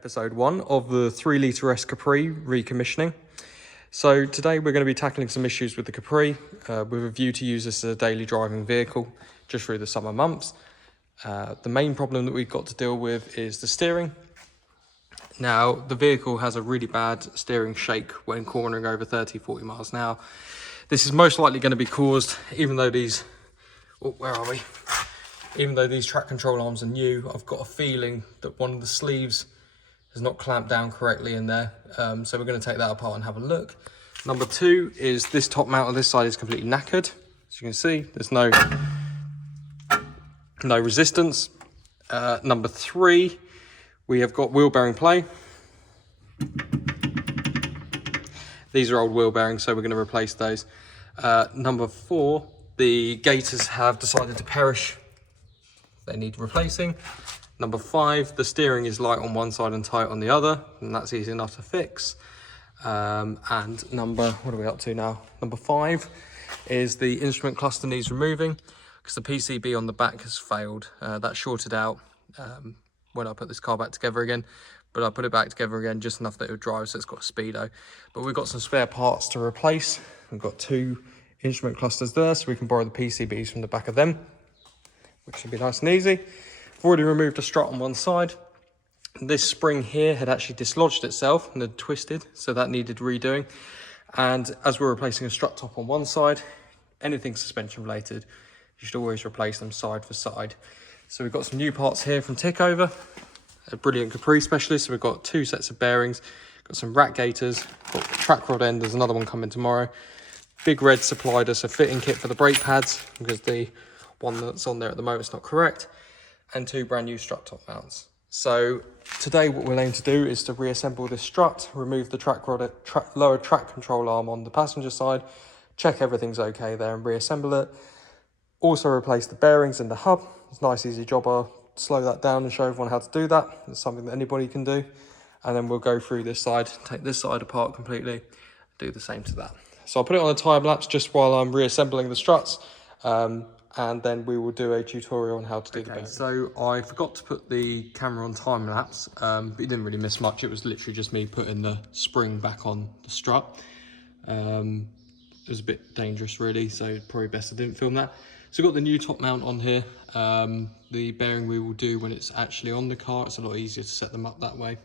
Episode 1 of the 3 litre Capri recommissioning. So today we're going to be tackling some issues with the Capri with a view to use this as a daily driving vehicle just through the summer months. The main problem that we've got to deal with is the steering. Now the vehicle has a really bad steering shake when cornering over 30-40 miles an hour. This is most likely going to be caused, even though these track control arms are new, I've got a feeling that one of the sleeves is not clamped down correctly in there, so we're going to take that apart and have a look. Number 2 is this top mount on this side is completely knackered. As you can see, there's no resistance. Number 3, we have got wheel bearing play. These are old wheel bearings, so we're going to replace those. Number 4, the gaiters have decided to perish. They need replacing. Number 5, the steering is light on one side and tight on the other, and that's easy enough to fix. And what are we up to now? Number 5 is the instrument cluster needs removing because the PCB on the back has failed. That shorted out when I put this car back together again, but I put it back together again just enough that it would drive, so it's got a speedo. But we've got some spare parts to replace. We've got 2 instrument clusters there, so we can borrow the PCBs from the back of them, which should be nice and easy. I've already removed a strut on one side. This spring here had actually dislodged itself and had twisted, so that needed redoing. And as we're replacing a strut top on one side, anything suspension related, you should always replace them side for side. So we've got some new parts here from Tickover, a brilliant Capri specialist. So we've got 2 sets of bearings, got some rat gaiters, got the track rod end, there's another one coming tomorrow. Big Red supplied us a fitting kit for the brake pads because the one that's on there at the moment is not correct, and 2 brand new strut top mounts. So today what we'll aim to do is to reassemble this strut, remove the track rod, lower track control arm on the passenger side, check everything's okay there and reassemble it. Also replace the bearings in the hub. It's a nice easy job. I'll slow that down and show everyone how to do that. It's something that anybody can do. And then we'll go through this side, take this side apart completely, do the same to that. So I'll put it on a time lapse just while I'm reassembling the struts. And then we will do a tutorial on how to do the bearings. So I forgot to put the camera on time lapse, but you didn't really miss much. It was literally just me putting the spring back on the strut. It was a bit dangerous really, so probably best I didn't film that. So we've got the new top mount on here. The bearing we will do when it's actually on the car. It's a lot easier to set them up that way.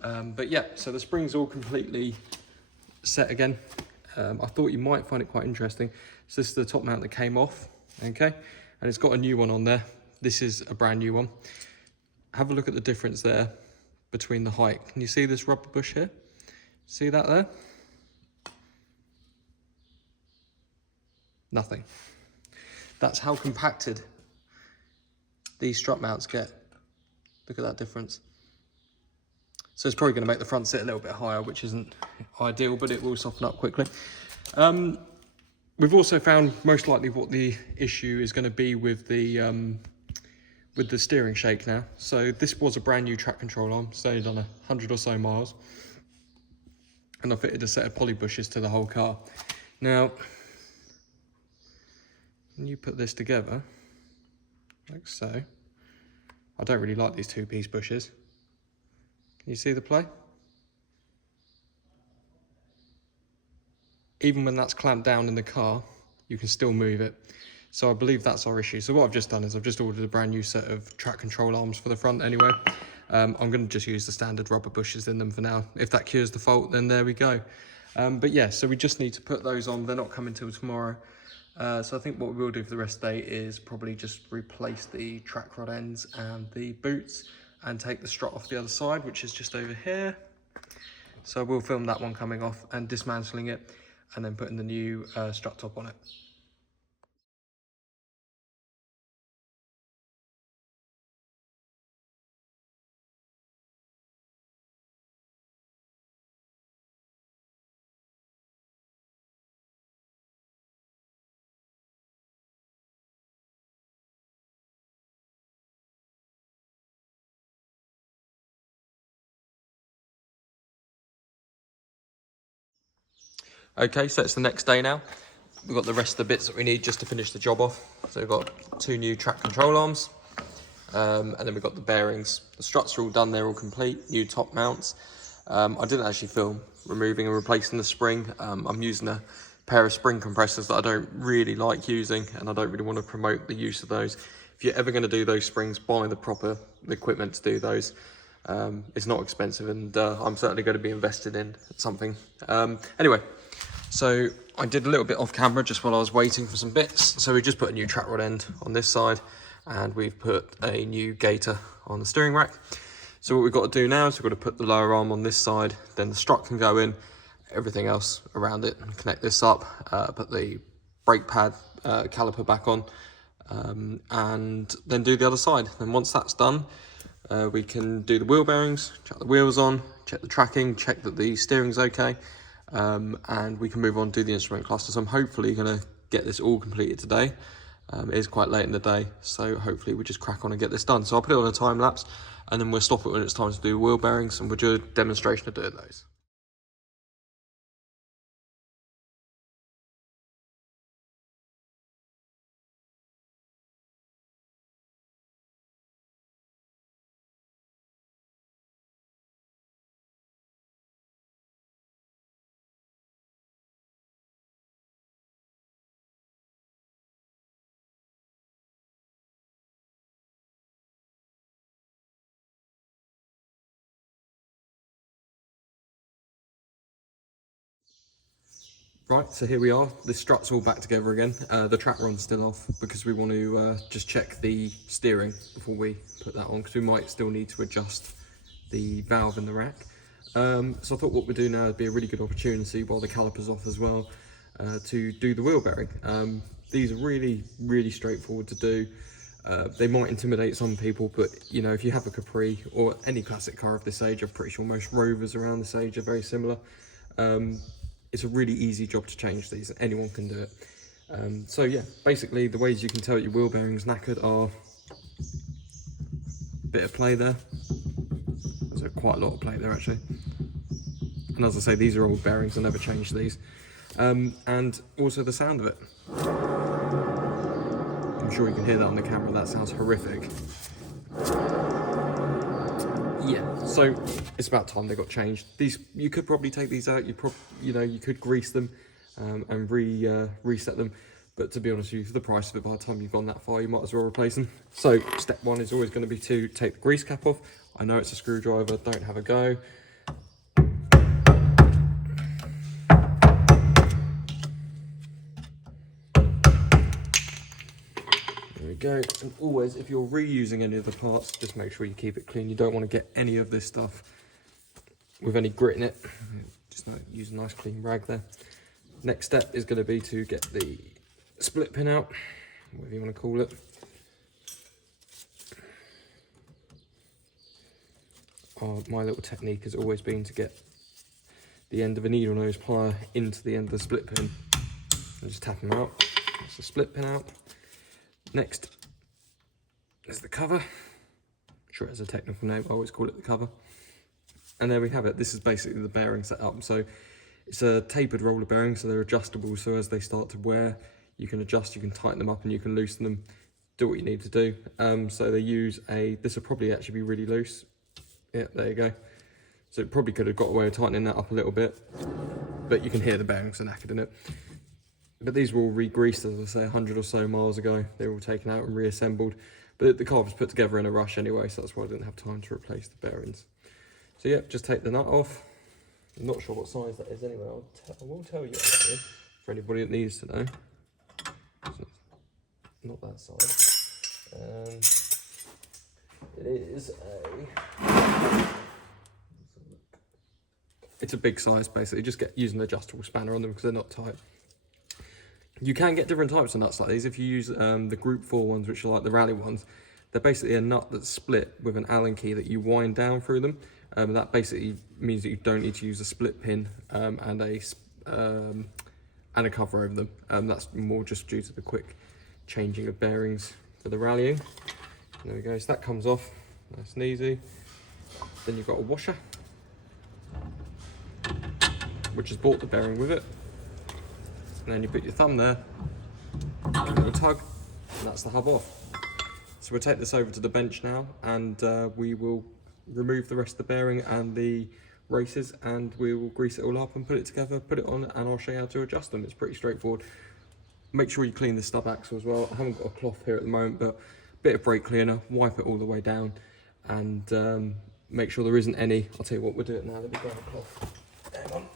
But yeah, so the spring's all completely set again. I thought you might find it quite interesting. So this is the top mount that came off. Okay, and it's got a new one on there. This is a brand new one. Have a look at the difference there between the height. Can you see this rubber bush here? See that there? Nothing. That's how compacted these strut mounts get. Look at that difference. So it's probably going to make the front sit a little bit higher, which isn't ideal, but it will soften up quickly. We've also found most likely what the issue is going to be with the steering shake now. So this was a brand new track control arm, so it's done 100 or so miles. And I fitted a set of poly bushes to the whole car. Now, when you put this together, like so, I don't really like these 2-piece bushes. Can you see the play? Even when that's clamped down in the car, you can still move it. So I believe that's our issue. So what I've just done is I've just ordered a brand new set of track control arms for the front anyway. I'm going to just use the standard rubber bushes in them for now. If that cures the fault, then there we go. But yeah, so we just need to put those on. They're not coming till tomorrow. So I think what we will do for the rest of the day is probably just replace the track rod ends and the boots and take the strut off the other side, which is just over here. So we'll film that one coming off and dismantling it, and then putting the new strut top on it. Okay, so it's the next day now. We've got the rest of the bits that we need just to finish the job off. So we've got 2 new track control arms. And then we've got the bearings. The struts are all done, they're all complete, new top mounts. I didn't actually film removing and replacing the spring. I'm using a pair of spring compressors that I don't really like using, and I don't really want to promote the use of those. If you're ever going to do those springs, buy the proper equipment to do those. It's not expensive, and I'm certainly going to be invested in something. Anyway, so I did a little bit off camera just while I was waiting for some bits. So we just put a new track rod end on this side, and we've put a new gaiter on the steering rack. So what we've got to do now is we've got to put the lower arm on this side, then the strut can go in, everything else around it, and connect this up, put the brake pad caliper back on, and then do the other side. Then once that's done, we can do the wheel bearings, check the wheels on, check the tracking, check that the steering's okay, and we can move on to the instrument cluster. So I'm hopefully going to get this all completed today. It is quite late in the day, so hopefully we just crack on and get this done. So I'll put it on a time lapse, and then we'll stop it when it's time to do wheel bearings, and we'll do a demonstration of doing those. Right, so here we are. The strut's all back together again. The track rod's still off because we want to just check the steering before we put that on, because we might still need to adjust the valve in the rack. So I thought what we'd do now would be a really good opportunity while the caliper's off as well, to do the wheel bearing. These are really straightforward to do. They might intimidate some people, but you know, if you have a Capri or any classic car of this age, I'm pretty sure most Rovers around this age are very similar. It's a really easy job to change these, anyone can do it. So yeah, basically the ways you can tell your wheel bearing's knackered are a bit of play there. There's quite a lot of play there actually. And as I say, these are old bearings, I never changed these. And also the sound of it. I'm sure you can hear that on the camera, that sounds horrific. Yeah, so it's about time they got changed. These, you could probably take these out, you could grease them and reset them, but to be honest with you, for the price of it, by the time you've gone that far, you might as well replace them. So step one is always going to be to take the grease cap off. I know it's a screwdriver, don't have a go. Go. And always, if you're reusing any of the parts, just make sure you keep it clean. You don't want to get any of this stuff with any grit in it. Just use a nice clean rag there. Next step is going to be to get the split pin out, whatever you want to call it. My little technique has always been to get the end of a needle nose plier into the end of the split pin and just tap them out. That's the split pin out. Next is the cover. I'm sure it has a technical name, I always call it the cover. And there we have it. This is basically the bearing setup. So it's a tapered roller bearing, so they're adjustable. So as they start to wear, you can adjust, you can tighten them up, and you can loosen them, do what you need to do. So they use this will probably actually be really loose. Yeah, there you go. So it probably could have got away with tightening that up a little bit, but you can hear the bearings are knackered in it. But these were all re-greased, as I say, 100 or so miles ago. They were all taken out and reassembled. But the car was put together in a rush anyway, so that's why I didn't have time to replace the bearings. So yeah, just take the nut off. I'm not sure what size that is anyway. I will tell you actually, for anybody that needs to know. So not that size. It is it's a big size basically. Just use an adjustable spanner on them because they're not tight. You can get different types of nuts like these. If you use the Group 4 ones, which are like the rally ones, they're basically a nut that's split with an Allen key that you wind down through them. That basically means that you don't need to use a split pin and a cover over them. That's more just due to the quick changing of bearings for the rallying. There we go, so that comes off nice and easy. Then you've got a washer, which has brought the bearing with it. And then you put your thumb there, give it a tug, and that's the hub off. So we'll take this over to the bench now, and we will remove the rest of the bearing and the races, and we will grease it all up and put it together, put it on, and I'll show you how to adjust them. It's pretty straightforward. Make sure you clean the stub axle as well. I haven't got a cloth here at the moment, but a bit of brake cleaner, wipe it all the way down, and make sure there isn't any. I'll tell you what, we'll do it now. Let me grab a cloth. Hang on.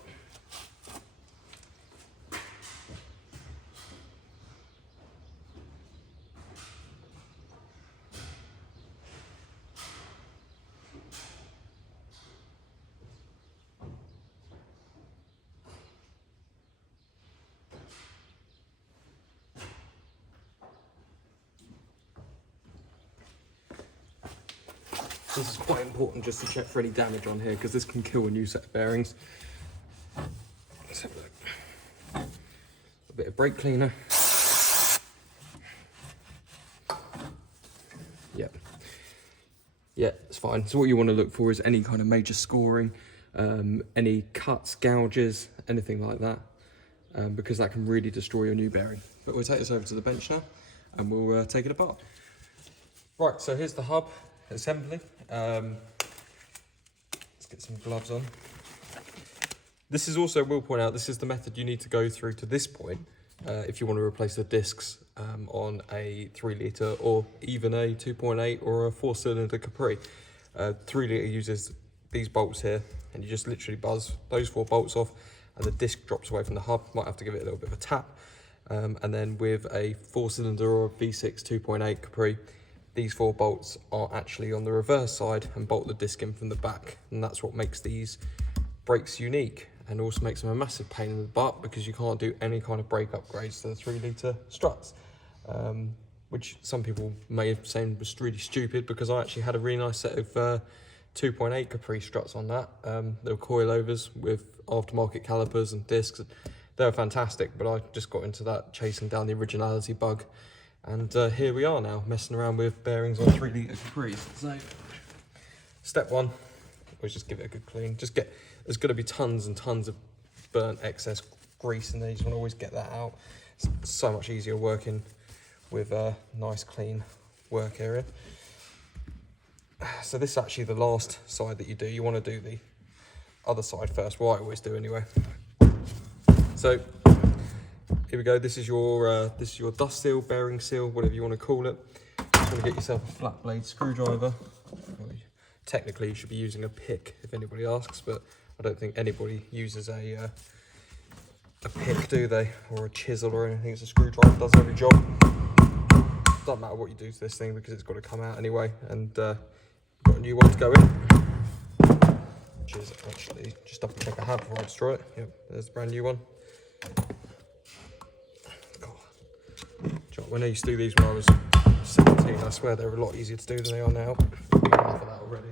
This is quite important just to check for any damage on here, because this can kill a new set of bearings. Let's have a look. A bit of brake cleaner. Yep. Yeah, it's fine. So what you want to look for is any kind of major scoring, any cuts, gouges, anything like that, because that can really destroy your new bearing. But we'll take this over to the bench now, and we'll take it apart. Right, so here's the hub assembly. Let's get some gloves on. This is also, we'll point out, this is the method you need to go through to this point if you want to replace the discs on a 3 litre or even a 2.8 or a 4-cylinder Capri. 3 litre uses these bolts here, and you just literally buzz those 4 bolts off and the disc drops away from the hub. Might have to give it a little bit of a tap. And then with a 4-cylinder or a V6 2.8 Capri, these 4 bolts are actually on the reverse side and bolt the disc in from the back, and that's what makes these brakes unique, and also makes them a massive pain in the butt because you can't do any kind of brake upgrades to the 3 litre struts, which some people may have said was really stupid, because I actually had a really nice set of 2.8 Capri struts on that. They were coilovers with aftermarket calipers and discs. They were fantastic, but I just got into that chasing down the originality bug. And here we are now, messing around with bearings on 3 litre Capris. So, step 1, always just give it a good clean. There's going to be tons and tons of burnt excess grease in there. You just want to always get that out. It's so much easier working with a nice clean work area. So this is actually the last side that you do. You want to do the other side first, well I always do anyway. So, here we go. This is your dust seal, bearing seal, whatever you want to call it. Just want to get yourself a flat blade screwdriver. Well, technically, you should be using a pick if anybody asks, but I don't think anybody uses a pick, do they? Or a chisel or anything. It's a screwdriver, does every job. Doesn't matter what you do to this thing because it's got to come out anyway. And got a new one to go in, which is actually just double check I have before I destroy it. Yep, there's the brand new one. When I used to do these when I was 17, I swear they were a lot easier to do than they are now. Enough of that already.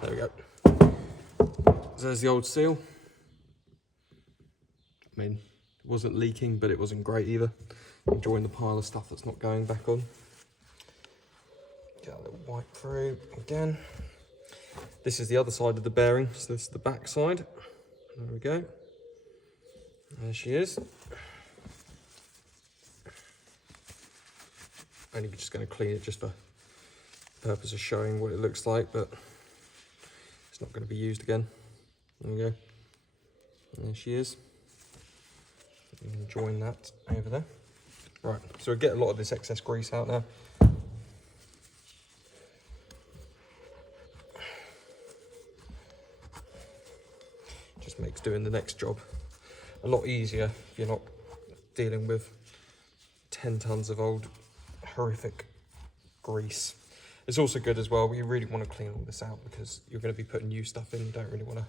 There we go. So there's the old seal. I mean, it wasn't leaking, but it wasn't great either. Enjoying the pile of stuff that's not going back on. Get a little wipe through again. This is the other side of the bearing, so this is the back side. There we go. There she is. Only just going to clean it just for the purpose of showing what it looks like, but it's not going to be used again. There we go. And there she is. You can join that over there. Right, so we get a lot of this excess grease out now. Just makes doing the next job a lot easier if you're not dealing with 10 tons of old horrific grease. It's also good as well, we really want to clean all this out because you're going to be putting new stuff in. You don't really want to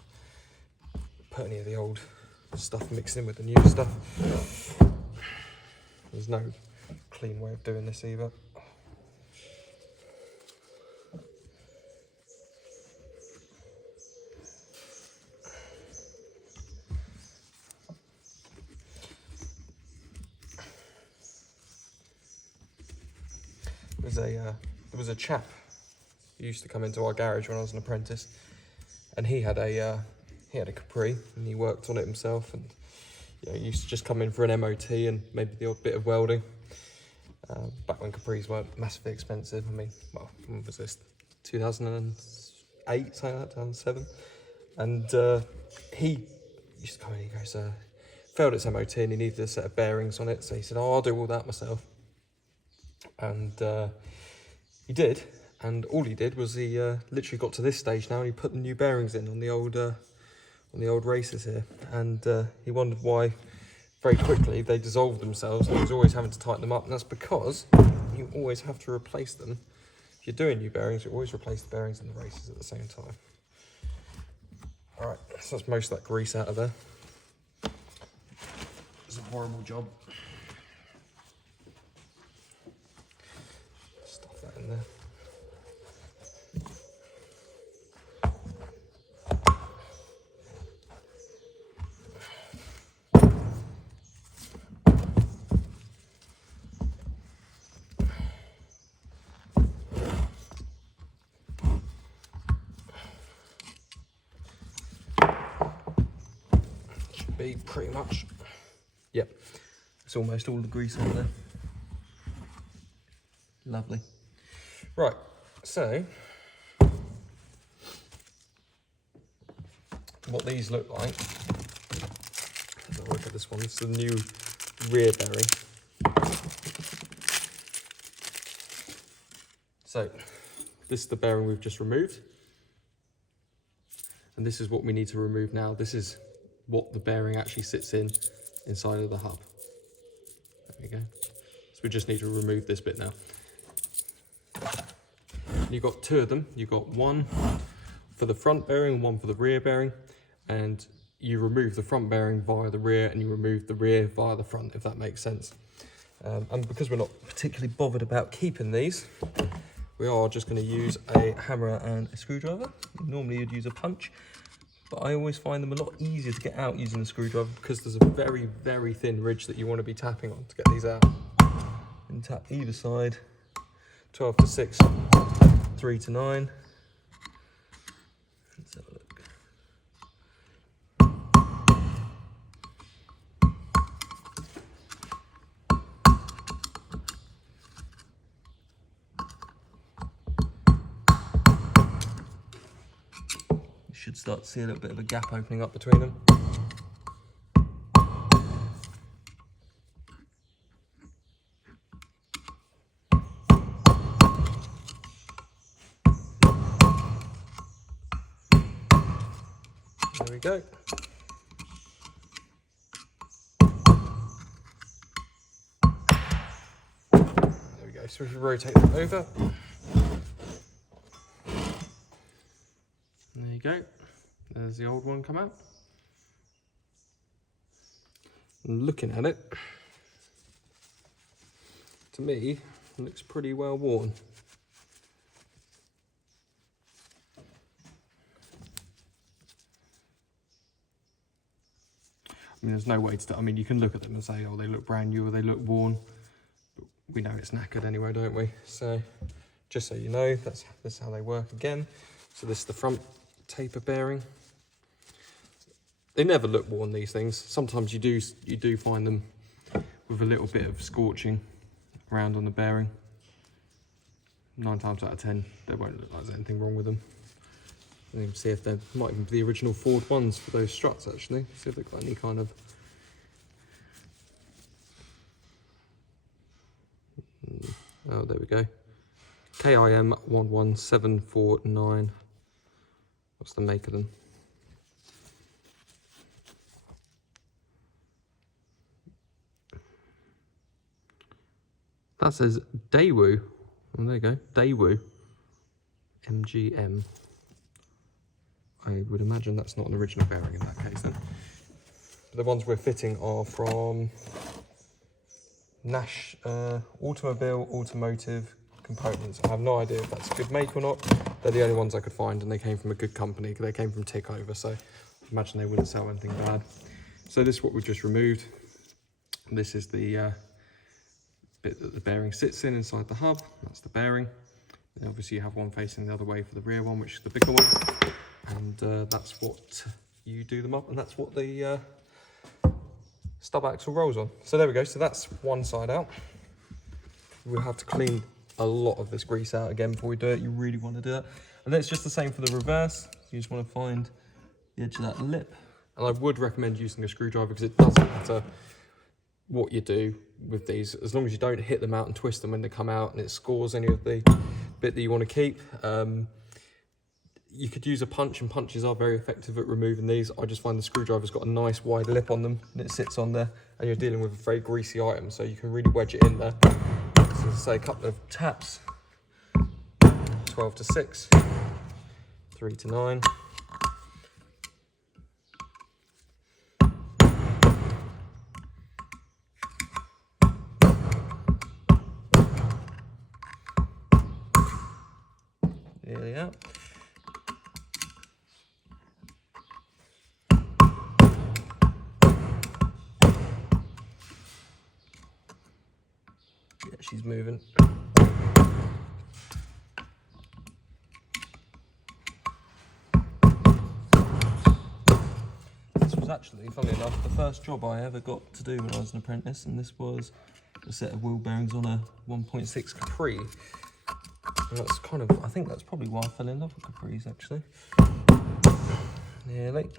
put any of the old stuff mixed in with the new stuff. There's no clean way of doing this either. There was a chap He used to come into our garage when I was an apprentice, and he had a Capri, and he worked on it himself, and he used to just come in for an MOT and maybe the odd bit of welding. Back when Capris weren't massively expensive. I mean, well, when was this? 2008, something like that, 2007. And he used to come in, he goes, failed its MOT and he needed a set of bearings on it. So he said, oh, I'll do all that myself. And he did. And all he did was he literally got to this stage now and he put the new bearings in on the old racers here. And he wondered why very quickly they dissolved themselves and he was always having to tighten them up. And that's because you always have to replace them. If you're doing new bearings, you always replace the bearings and the racers at the same time. All right, so that's most of that grease out of there. It's a horrible job. Stuff that in there. Be pretty much, yep, it's almost all the grease on there. Lovely. Right, so what these look like, have a look at this one. It's the new rear bearing. So this is the bearing we've just removed, and this is what we need to remove now. This is what the bearing actually sits inside of the hub. There we go. So we just need to remove this bit now. You've got two of them. You've got one for the front bearing and one for the rear bearing. And you remove the front bearing via the rear and you remove the rear via the front, if that makes sense. And because we're not particularly bothered about keeping these, we are just going to use a hammer and a screwdriver. Normally you'd use a punch, but I always find them a lot easier to get out using a screwdriver because there's a very, very thin ridge that you want to be tapping on to get these out. And tap either side, 12 to 6, 3 to 9. Let's have a look. Should start to see a little bit of a gap opening up between them. There we go. There we go. So we should rotate that over. There you go. There's the old one come out. And looking at it, to me, it looks pretty well worn. I mean, there's no way to, I mean, you can look at them and say, oh, they look brand new or they look worn. But we know it's knackered anyway, don't we? So, just so you know, that's how they work again. So this is the front taper bearing. They never look worn, these things. Sometimes you do find them with a little bit of scorching around on the bearing. 9 times out of 10, there won't look like there's anything wrong with them. And you can see if they might even be the original Ford ones for those struts, actually. See if they've got any kind of... Oh, there we go. KIM 11749. What's the make of them? That says Daewoo. Oh, there you go. Daewoo. MGM. I would imagine that's not an original bearing in that case then. The ones we're fitting are from Nash Automotive Components. I have no idea if that's a good make or not. They're the only ones I could find and they came from a good company. They came from Tickover, so I imagine they wouldn't sell anything bad. So this is what we just removed. This is the bit that the bearing sits in inside the hub. That's the bearing. And obviously you have one facing the other way for the rear one, which is the bigger one. And that's what you do them up, and that's what the stub axle rolls on. So there we go, so that's one side out. We'll have to clean a lot of this grease out again before we do it. You really want to do that. And then it's just the same for the reverse. You just want to find the edge of that lip. And I would recommend using a screwdriver because it doesn't matter what you do with these, as long as you don't hit them out and twist them when they come out and it scores any of the bit that you want to keep. You could use a punch, and punches are very effective at removing these. I just find the screwdriver's got a nice wide lip on them and it sits on there, and you're dealing with a very greasy item, so you can really wedge it in there. So say a couple of taps, 12 to 6, 3 to 9. There we are. Yeah, she's moving. This was actually, funnily enough, the first job I ever got to do when I was an apprentice, and this was a set of wheel bearings on a 1.6 Capri. And that's kind of, I think that's probably why I fell in love with Capris, actually. Nearly.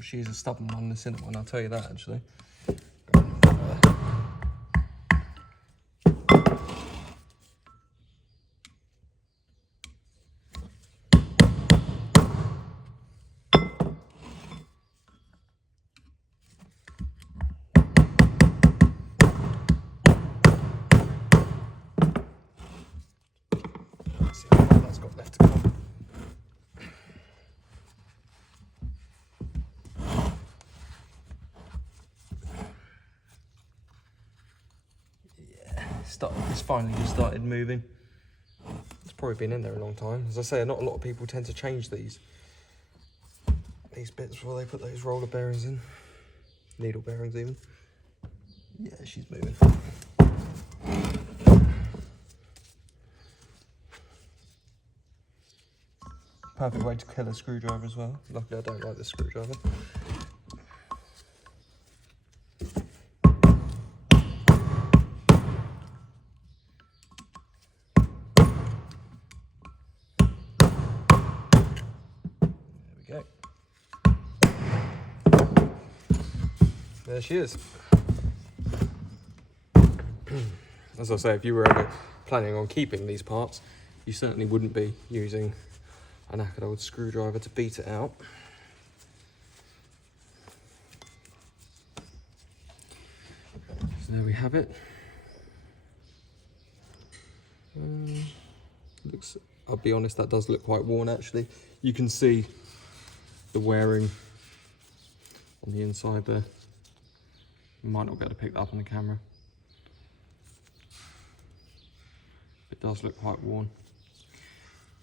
She's a stubborn one, this isn't one, I'll tell you that actually. Let's see how far that's got left to come. It's finally just started moving. It's probably been in there a long time. As I say, not a lot of people tend to change these bits before they put those roller bearings in. Needle bearings even. Yeah, she's moving. Perfect way to kill a screwdriver as well. Luckily I don't like this screwdriver. Go. There she is. As I say, if you were ever planning on keeping these parts, you certainly wouldn't be using a knackered old screwdriver to beat it out. So there we have it. Looks, I'll be honest, that does look quite worn actually. You can see the wearing on the inside there. You might not be able to pick that up on the camera. It does look quite worn.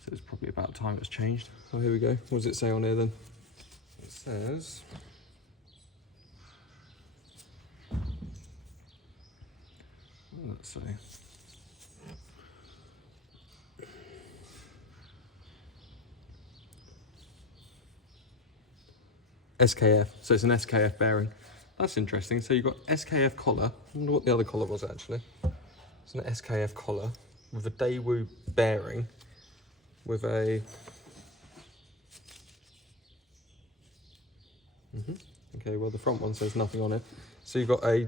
So it's probably about time it's changed. So here we go. What does it say on here then? It says... let's see. SKF, so it's an SKF bearing. That's interesting. So you've got SKF collar. I wonder what the other collar was actually. It's an SKF collar with a Daewoo bearing with a... Okay, well the front one says nothing on it. So you've got a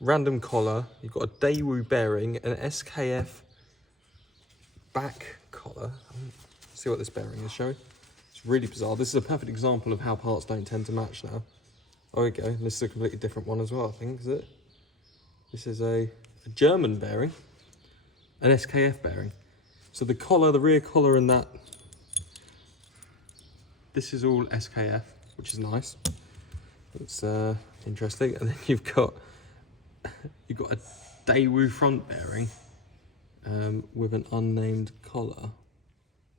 random collar, you've got a Daewoo bearing, an SKF back collar. Let's see what this bearing is showing. It's really bizarre. This is a perfect example of how parts don't tend to match now. Oh, there we go. This is a completely different one as well, I think, is it? This is a German bearing, an SKF bearing. So the collar, the rear collar and that, this is all SKF, which is nice. It's interesting. And then you've got a Daewoo front bearing with an unnamed collar.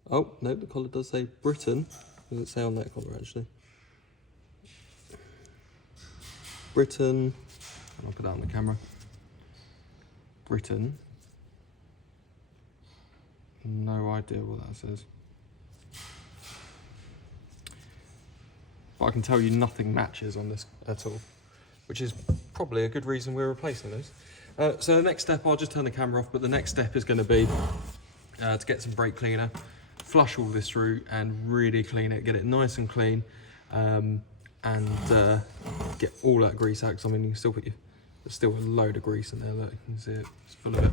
Oh no, the collar does say Britain. Doesn't say on that collar actually. Britain. I'll put that on the camera. Britain. No idea what that says. But I can tell you nothing matches on this at all, which is probably a good reason we're replacing those. So the next step, I'll just turn the camera off, but the next step is going to be to get some brake cleaner, flush all this through and really clean it, get it nice and clean, and get all that grease out, because I mean, you can still there's still a load of grease in there, look, you can see it, it's full of it.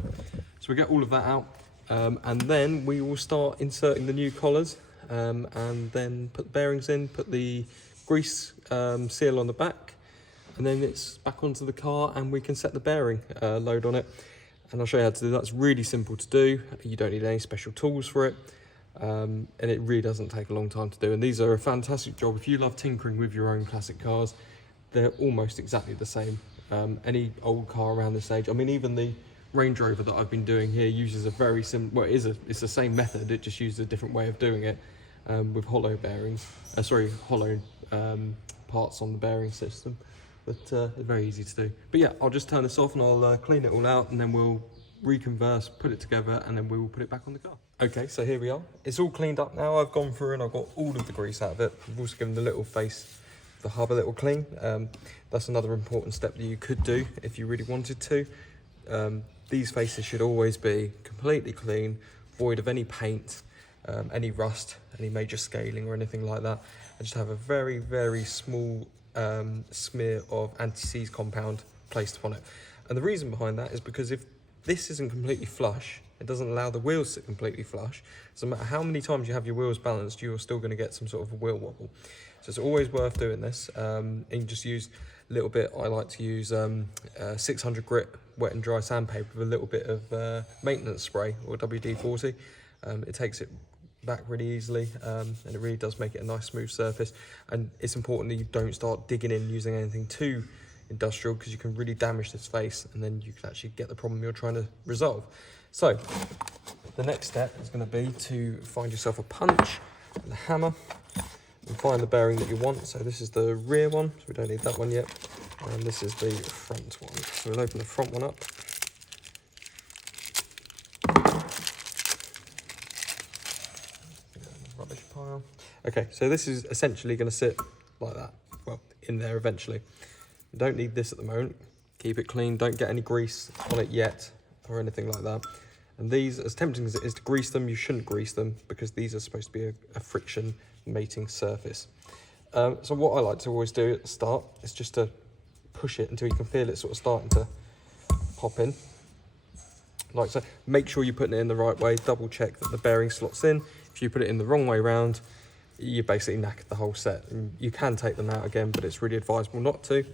So we get all of that out, and then we will start inserting the new collars, and then put the bearings in, put the grease seal on the back, and then it's back onto the car and we can set the bearing load on it. And I'll show you how to do that. It's really simple to do. You don't need any special tools for it. And it really doesn't take a long time to do. And these are a fantastic job. If you love tinkering with your own classic cars, they're almost exactly the same. Any old car around this age, I mean, even the Range Rover that I've been doing here uses a very simple, well, it's the same method, it just uses a different way of doing it, with hollow bearings, hollow parts on the bearing system. But they're very easy to do. But yeah, I'll just turn this off and I'll clean it all out, and then we'll reconverse, put it together, and then we will put it back on the car. Okay, so here we are. It's all cleaned up now. I've gone through and I've got all of the grease out of it. I've also given the little face, the hub, a little clean. That's another important step that you could do if you really wanted to. These faces should always be completely clean, void of any paint, any rust, any major scaling or anything like that. I just have a very, very small smear of anti-seize compound placed upon it. And the reason behind that is because if this isn't completely flush, it doesn't allow the wheels to sit completely flush. So no matter how many times you have your wheels balanced, you're still going to get some sort of a wheel wobble. So it's always worth doing this. And you just use a little bit. I like to use 600 grit wet and dry sandpaper with a little bit of maintenance spray or WD-40. It takes it back really easily, and it really does make it a nice smooth surface. And it's important that you don't start digging in using anything too industrial, because you can really damage this face and then you can actually get the problem you're trying to resolve. So the next step is going to be to find yourself a punch and a hammer and find the bearing that you want. So this is the rear one, so we don't need that one yet, and this is the front one. So we'll open the front one up. Rubbish pile. Okay, so this is essentially going to sit like that, well, in there eventually. You don't need this at the moment. Keep it clean, don't get any grease on it yet or anything like that. And these, as tempting as it is to grease them, you shouldn't grease them, because these are supposed to be a friction mating surface. So what I like to always do at the start is just to push it until you can feel it sort of starting to pop in. Like so. Make sure you're putting it in the right way, double check that the bearing slots in. If you put it in the wrong way around, you basically knackered the whole set. And you can take them out again, but it's really advisable not to.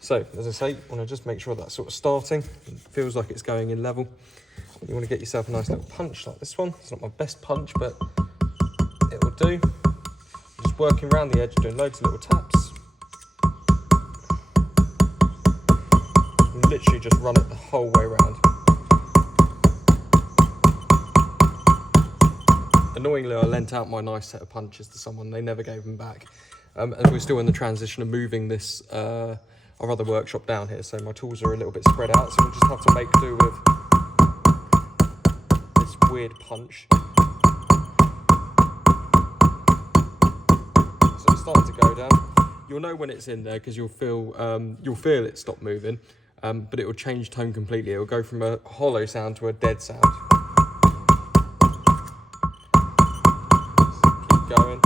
So, as I say, you want to just make sure that's sort of starting. It feels like it's going in level. You want to get yourself a nice little punch like this one. It's not my best punch, but it will do. Just working around the edge, doing loads of little taps. And literally just run it the whole way around. Annoyingly, I lent out my nice set of punches to someone. They never gave them back. And we're still in the transition of moving this our other workshop down here, so my tools are a little bit spread out, so we'll just have to make do with this weird punch. So it's starting to go down. You'll know when it's in there because you'll feel it stop moving, but it will change tone completely. It will go from a hollow sound to a dead sound. Keep going.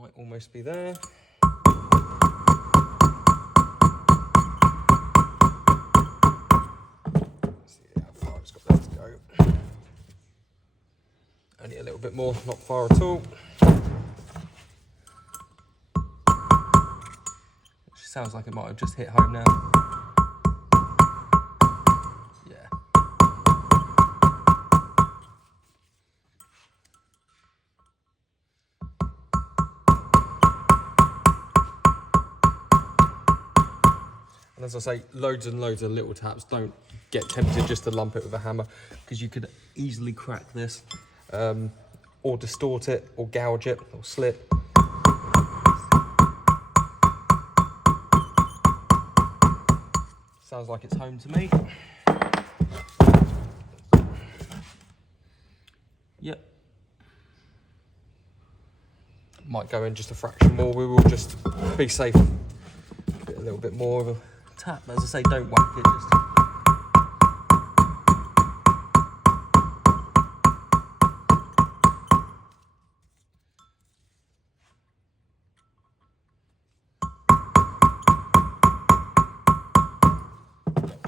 Might almost be there. See how far it's got left to go. Only a little bit more, not far at all. Sounds like it might have just hit home now. Yeah. And as I say, loads and loads of little taps. Don't get tempted just to lump it with a hammer, because you could easily crack this, or distort it, or gouge it, or slip. Sounds like it's home to me. Yep. Might go in just a fraction more. We will just be safe. A little bit more of a tap. As I say, don't whack it. Just.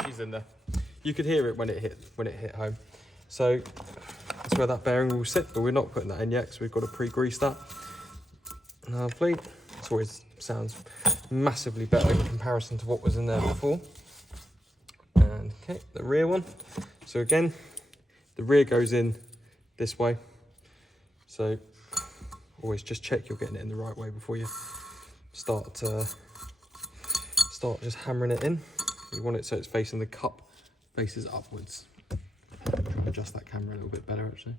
She's in there. You could hear it when it hit home. So that's where that bearing will sit, but we're not putting that in yet because we've got to pre-grease that. Lovely. It always sounds massively better in comparison to what was in there before. And okay, the rear one. So again, the rear goes in this way. So always just check you're getting it in the right way before you start just hammering it in. You want it so it's facing the cup, faces upwards. Adjust that camera a little bit better actually.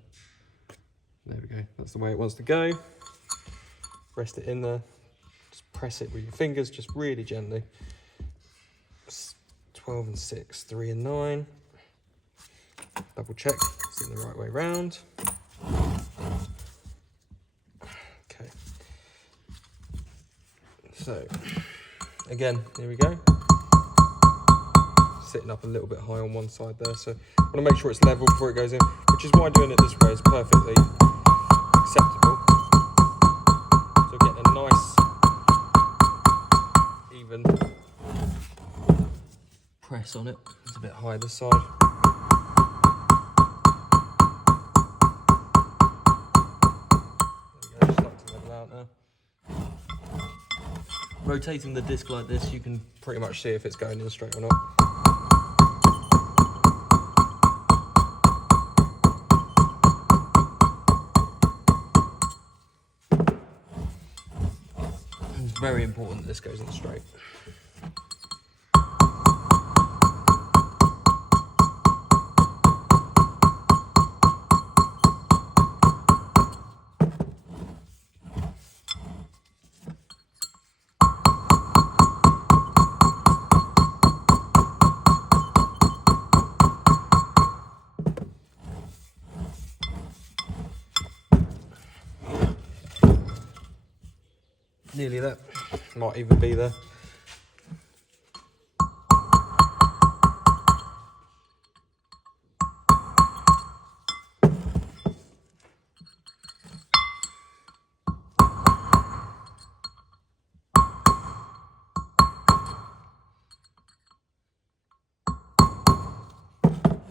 There we go, that's the way it wants to go. Rest it in there, just press it with your fingers, just really gently. 12 and 6, 3 and 9. Double check, it's in the right way round. Okay. So, again, here we go. Sitting up a little bit high on one side there, so I want to make sure it's level before it goes in, which is why doing it this way is perfectly acceptable. So getting a nice, even press on it. It's a bit high this side. There we go, just like to level out now. Rotating the disc like this, you can pretty much see if it's going in straight or not. It's very important that this goes in straight. Nearly there, might even be there.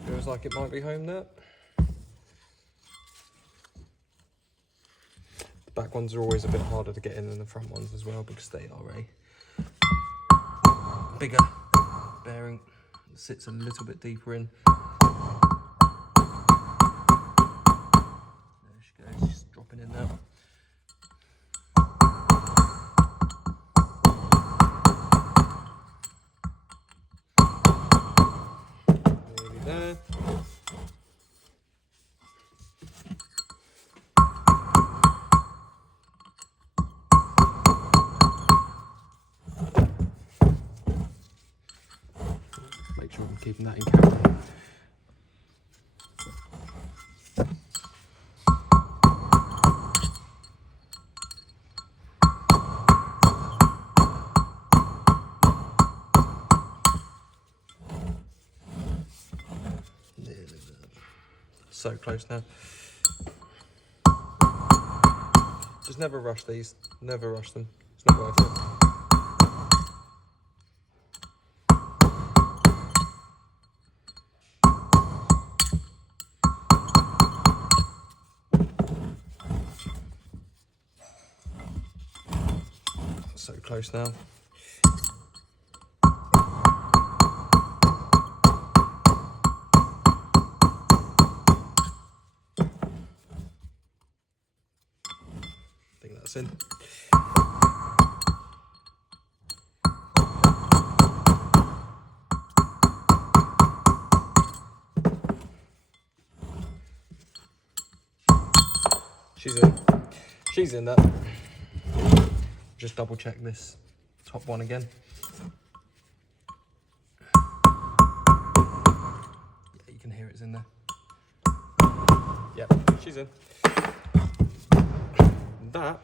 Feels like it might be home there. The back ones are always a bit harder to get in than the front ones as well, because they are a bigger bearing. It sits a little bit deeper in. There she goes, just dropping in there. Nearly there. Make sure I'm keeping that in camera. So close now. Just never rush these, never rush them. It's not worth it. So close now. this in. She's in that. Just double check this top one again. Yeah, you can hear it's in there. Yep, she's in. That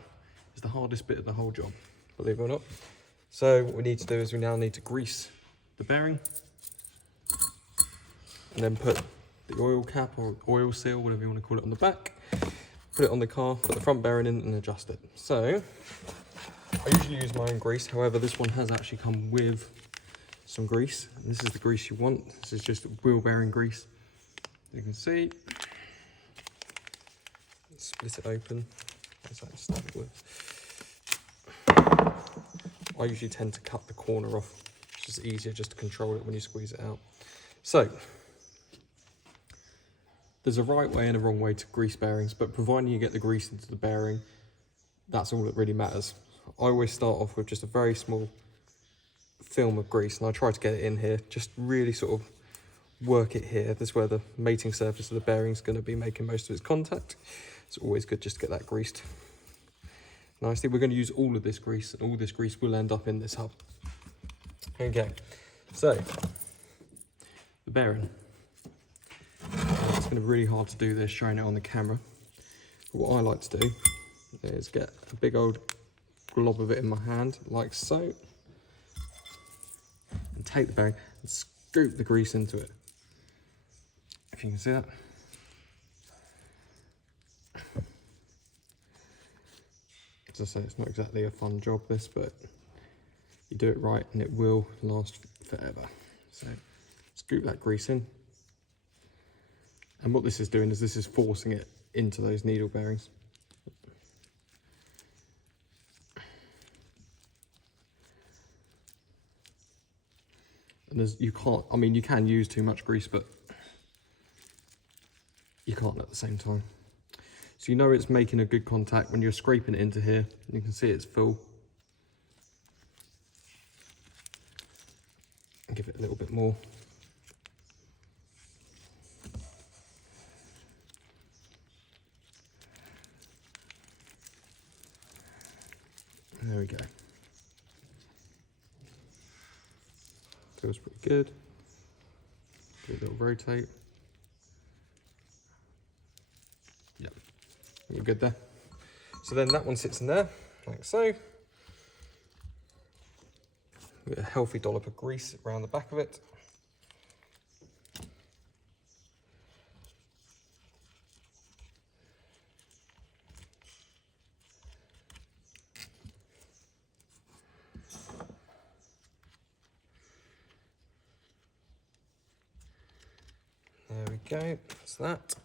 is the hardest bit of the whole job, believe it or not. So what we need to do is we now need to grease the bearing and then put the oil cap or oil seal, whatever you want to call it, on the back. Put it on the car, put the front bearing in and adjust it. So I usually use my own grease, however this one has actually come with some grease. And this is the grease you want. This is just wheel bearing grease. You can see. Split it open. What's that stuck with? I usually tend to cut the corner off. It's just easier just to control it when you squeeze it out. So there's a right way and a wrong way to grease bearings, but providing you get the grease into the bearing, that's all that really matters. I always start off with just a very small film of grease, and I try to get it in here, just really sort of work it here. This is where the mating surface of the bearing is going to be making most of its contact. It's always good just to get that greased nicely. We're going to use all of this grease, and all this grease will end up in this hub. Okay, so the bearing. It's going to be really hard to do this showing it on the camera. But what I like to do is get a big old glob of it in my hand, like so, and take the bearing and scoop the grease into it. If you can see that. As I say, it's not exactly a fun job this, but you do it right and it will last forever. So scoop that grease in. And what this is doing is this is forcing it into those needle bearings. And there's, you can't, I mean, you can use too much grease, but you can't at the same time. So you know it's making a good contact when you're scraping it into here. You can see it's full. And give it a little bit more. There we go. Feels pretty good. Do a little rotate. Yep, you're good there. So then that one sits in there, like so. With a healthy dollop of grease around the back of it. There we go, that's that.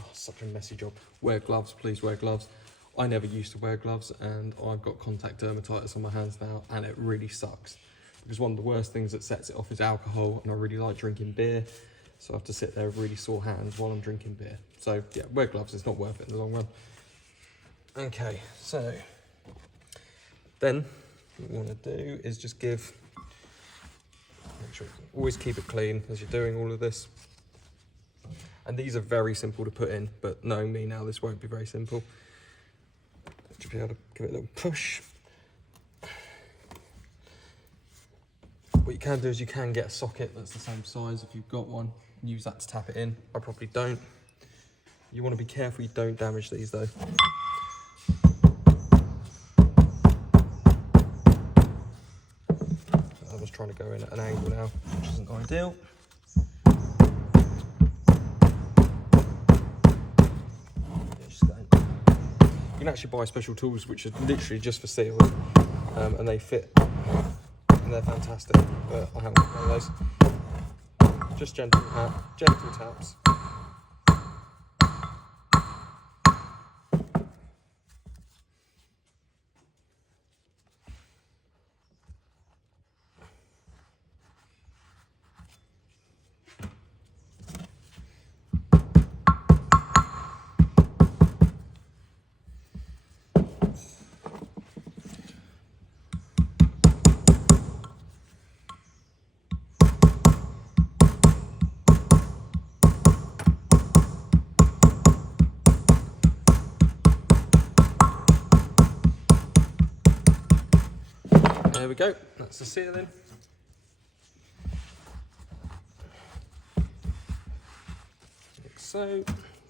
Oh, such a messy job. Wear gloves, please wear gloves. I never used to wear gloves and I've got contact dermatitis on my hands now and it really sucks. Because one of the worst things that sets it off is alcohol, and I really like drinking beer. So I have to sit there with really sore hands while I'm drinking beer. So yeah, wear gloves, it's not worth it in the long run. Okay, so then what we want to do is just give, make sure, always keep it clean as you're doing all of this. And these are very simple to put in, but knowing me now, this won't be very simple. Should be able to give it a little push. What you can do is you can get a socket that's the same size if you've got one, and use that to tap it in. I probably don't. You want to be careful you don't damage these though. I was trying to go in at an angle now, which isn't ideal. You can actually buy special tools which are literally just for seals, and they fit, and they're fantastic, but I haven't got one of those. Just gentle taps. There we go, that's the sealing. Like so.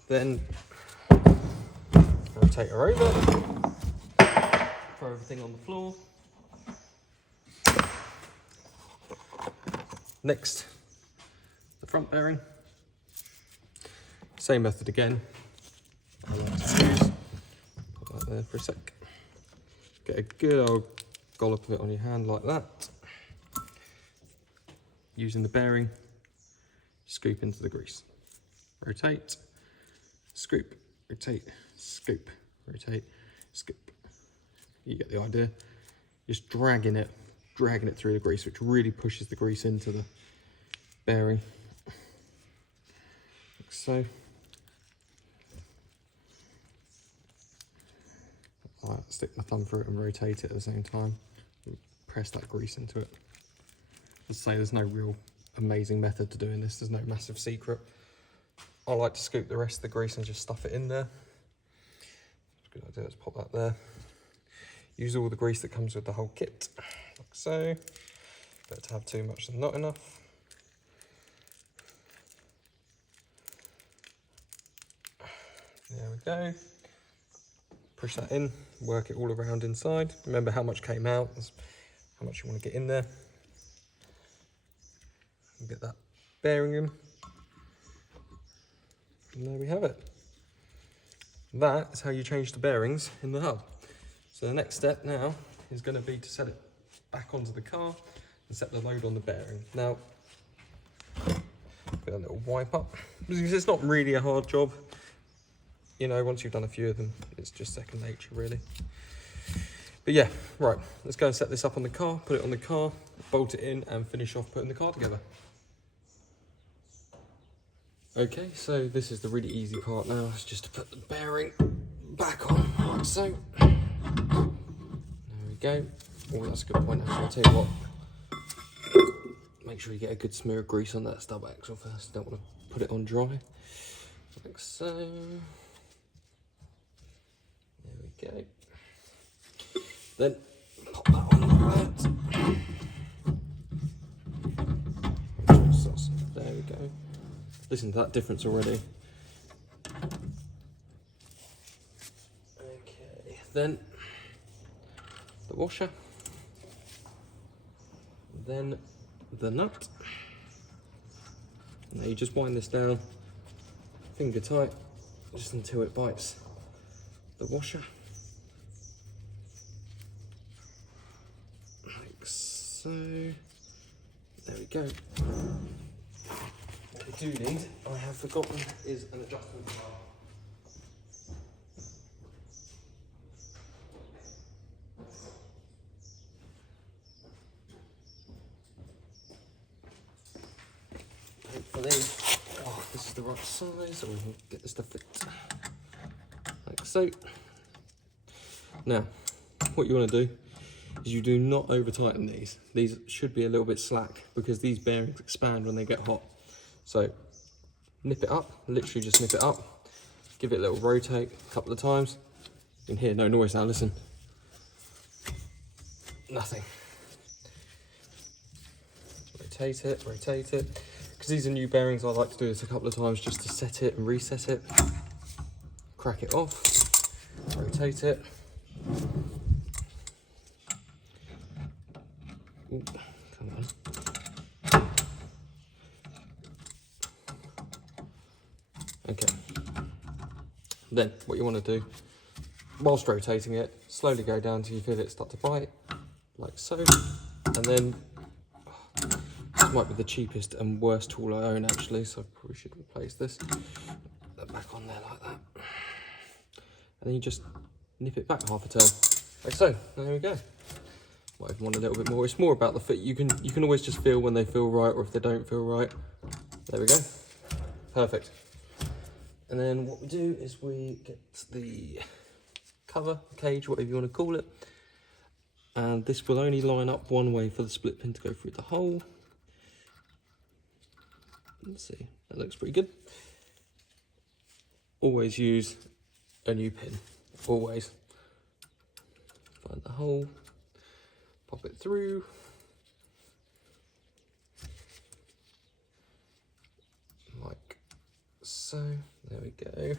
Then rotate her over, throw everything on the floor. Next, the front bearing. Same method again. I like to use, put that there for a sec. Get a good old gollop of it on your hand like that. Using the bearing, scoop into the grease. Rotate, scoop, rotate, scoop, rotate, scoop. You get the idea. Just dragging it through the grease, which really pushes the grease into the bearing. Like so. I like to stick my thumb through it and rotate it at the same time. Press that grease into it. As I say, there's no real amazing method to doing this. There's no massive secret. I like to scoop the rest of the grease and just stuff it in there. It's a good idea, let's pop that there. Use all the grease that comes with the whole kit, like so. Better to have too much than not enough. There we go. Push that in, work it all around inside. Remember how much came out, that's how much you want to get in there. And get that bearing in. And there we have it. That is how you change the bearings in the hub. So the next step now is going to be to set it back onto the car and set the load on the bearing. Now, put a little wipe up, because it's not really a hard job. You know, once you've done a few of them, it's just second nature, really. But yeah, right, let's go and set this up on the car, put it on the car, bolt it in, and finish off putting the car together. Okay, so this is the really easy part now. It's just to put the bearing back on, like so. There we go. Oh, that's a good point, actually. I'll tell you what. Make sure you get a good smear of grease on that stub axle first. Don't want to put it on dry. Like so. There we go. Then pop that on like that. There we go. Listen to that difference already. Okay, then the washer, then the nut. Now you just wind this down, finger tight, just until it bites the washer. Like so. There we go. What we do need, I have forgotten, is an adjustment bar. Hopefully, this is the right size, so we can get this to fit. Like so. Now, what you want to do is you do not over tighten these. These should be a little bit slack because these bearings expand when they get hot. So nip it up, literally just nip it up, give it a little rotate a couple of times. You can hear no noise now, listen. Nothing. Rotate it, rotate it. Because these are new bearings, I like to do this a couple of times just to set it and reset it. Crack it off, rotate it. Ooh, come on. Okay. Then what you want to do, whilst rotating it, slowly go down till you feel it start to bite, like so. And then, this might be the cheapest and worst tool I own actually, so I probably should replace this. Put that back on there like that. And then you just nip it back half a turn, like so. There we go. Might even want a little bit more. It's more about the fit. You can always just feel when they feel right or if they don't feel right. There we go. Perfect. And then what we do is we get the cover, cage, whatever you want to call it. And this will only line up one way for the split pin to go through the hole. Let's see, that looks pretty good. Always use a new pin, always. Find the hole, Pop it through. Like so. There we go.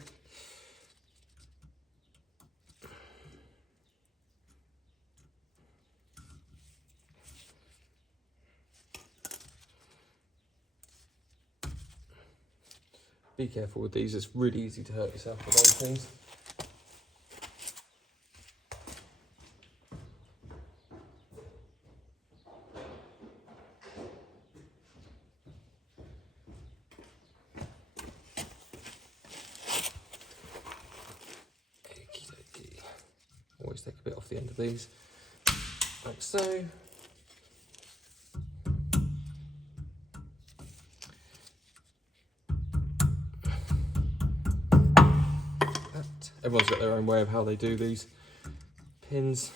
Be careful with these, it's really easy to hurt yourself with those things. Okie dokie. Always take a bit off the end of these, like so. Everyone's got their own way of how they do these pins,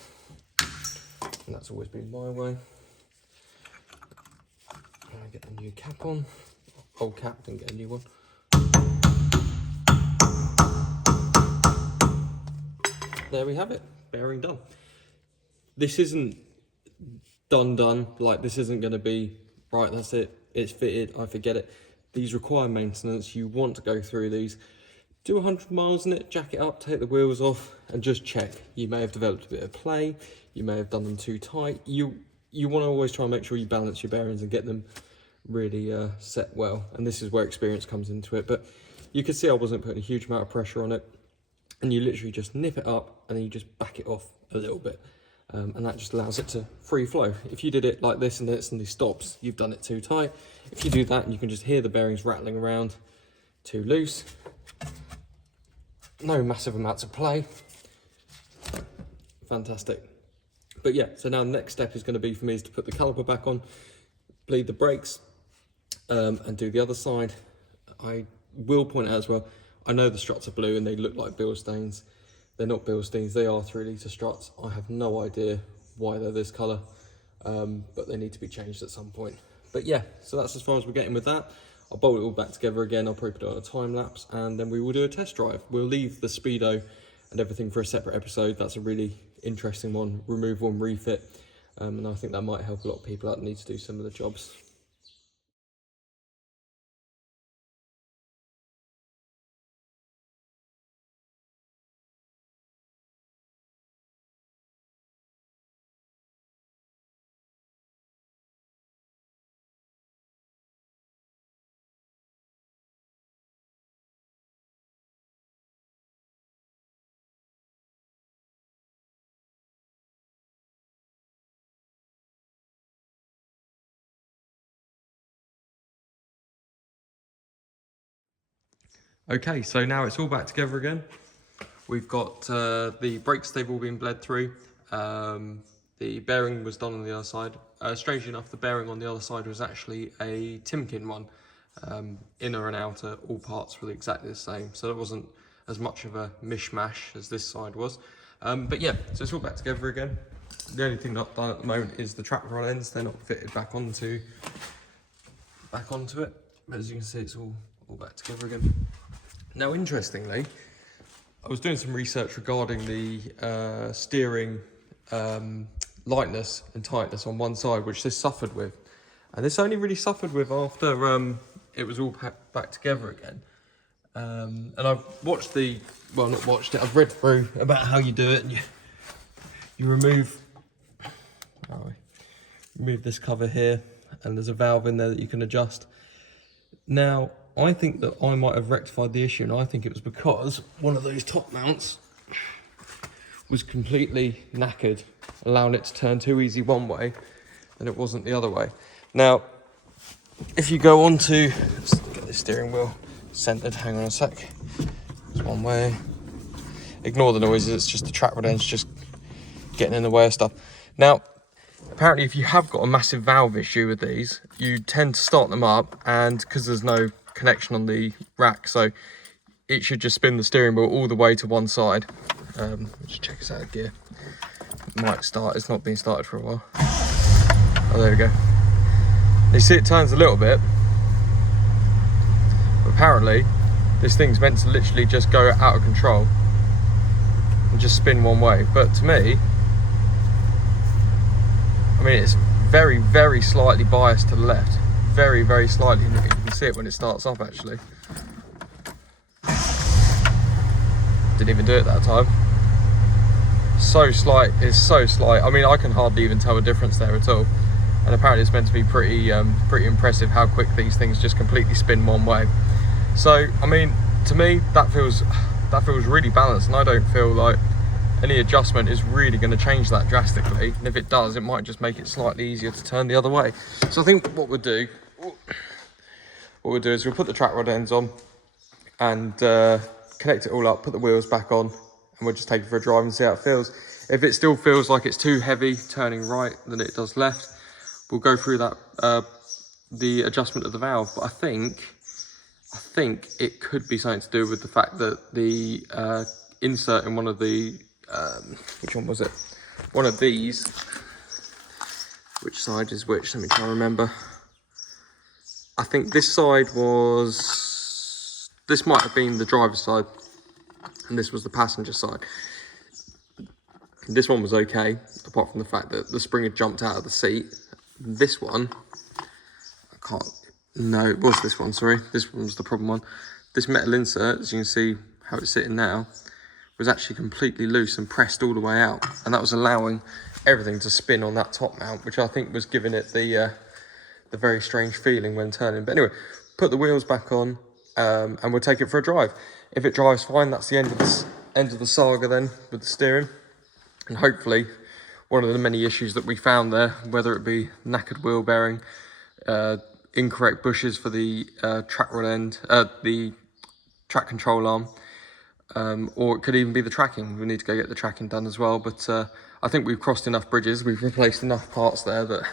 and that's always been my way. I get the new cap on. Old cap, didn't get a new one. There we have it, bearing done. This isn't done, like this isn't going to be, right, that's it, it's fitted, I forget it. These require maintenance. You want to go through these. Do 100 miles in it, jack it up, take the wheels off, and just check. You may have developed a bit of play, you may have done them too tight. You want to always try and make sure you balance your bearings and get them really set well. And this is where experience comes into it. But you can see I wasn't putting a huge amount of pressure on it. And you literally just nip it up and then you just back it off a little bit. And that just allows it to free flow. If you did it like this and it suddenly stops, you've done it too tight. If you do that, you can just hear the bearings rattling around, too loose. No massive amounts of play. Fantastic. But yeah, so now the next step is going to be for me is to put the caliper back on, bleed the brakes, and do the other side. I will point out as well, I know the struts are blue and they look like Bilsteins. They're not Bilsteins, they are 3 litre struts. I have no idea why they're this colour, but they need to be changed at some point. But yeah, so that's as far as we're getting with that. I'll bolt it all back together again. I'll probably put it on a time lapse and then we will do a test drive. We'll leave the speedo and everything for a separate episode. That's a really interesting one, remove one, refit. And I think that might help a lot of people out that need to do similar jobs. Okay, so now it's all back together again. We've got the brakes, they've all been bled through. The bearing was done on the other side. Strangely enough, the bearing on the other side was actually a Timken one. Inner and outer, all parts were exactly the same. So it wasn't as much of a mishmash as this side was. But yeah, so it's all back together again. The only thing not done at the moment is the trap rod ends. They're not fitted back onto it. But as you can see, it's all back together again. Now, interestingly, I was doing some research regarding the steering lightness and tightness on one side, which this suffered with. And this only really suffered with after it was all back together again. And I've watched not watched it, I've read through about how you do it. And you remove this cover here, and there's a valve in there that you can adjust. Now, I think that I might have rectified the issue, and I think it was because one of those top mounts was completely knackered, allowing it to turn too easy one way, and it wasn't the other way. Now, if you go on to, let's get this steering wheel centered, hang on a sec, it's one way. Ignore the noises, it's just the trap rod ends just getting in the way of stuff. Now, apparently if you have got a massive valve issue with these, you tend to start them up, and because there's no connection on the rack, so it should just spin the steering wheel all the way to one side. Let's check this out of gear. It might start, it's not been started for a while. Oh, there we go. You see it turns a little bit, but apparently this thing's meant to literally just go out of control and just spin one way. But to me, mean, it's very, very slightly biased to the left. Very, very slightly. You can see it when it starts up, actually. Didn't even do it that time. So slight, it's so slight. I mean, I can hardly even tell a difference there at all. And apparently it's meant to be pretty impressive how quick these things just completely spin one way. So, I mean, to me, that feels really balanced, and I don't feel like any adjustment is really going to change that drastically. And if it does, it might just make it slightly easier to turn the other way. So I think what we'll do is we'll put the track rod ends on and connect it all up, put the wheels back on, and we'll just take it for a drive and see how it feels. If it still feels like it's too heavy turning right than it does left, we'll go through that the adjustment of the valve. But I think it could be something to do with the fact that the insert in one of the which one was it? One of these. Which side is which? Let me try and remember. I think this side was. This might have been the driver's side, and this was the passenger side. This one was okay, apart from the fact that the spring had jumped out of the seat. This one, I can't. No, it was this one. Sorry, this one was the problem one. This metal insert, as you can see how it's sitting now, was actually completely loose and pressed all the way out, and that was allowing everything to spin on that top mount, which I think was giving it the very strange feeling when turning. But anyway, put the wheels back on, and we'll take it for a drive. If it drives fine, that's the end of the saga then with the steering, and hopefully one of the many issues that we found there, whether it be knackered wheel bearing, incorrect bushes for the track rod end, the track control arm, or it could even be the tracking. We need to go get the tracking done as well, but I think we've crossed enough bridges, we've replaced enough parts there that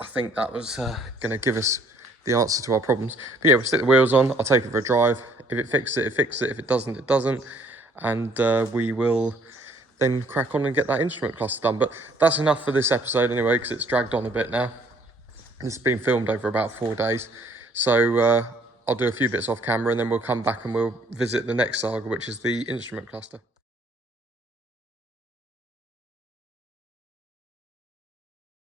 I think that was going to give us the answer to our problems. But yeah, we'll stick the wheels on, I'll take it for a drive. If it fixes it, it fixes it. If it doesn't, it doesn't. And we will then crack on and get that instrument cluster done. But that's enough for this episode anyway, because it's dragged on a bit now. It's been filmed over about 4 days. So I'll do a few bits off camera, and then we'll come back and we'll visit the next saga, which is the instrument cluster.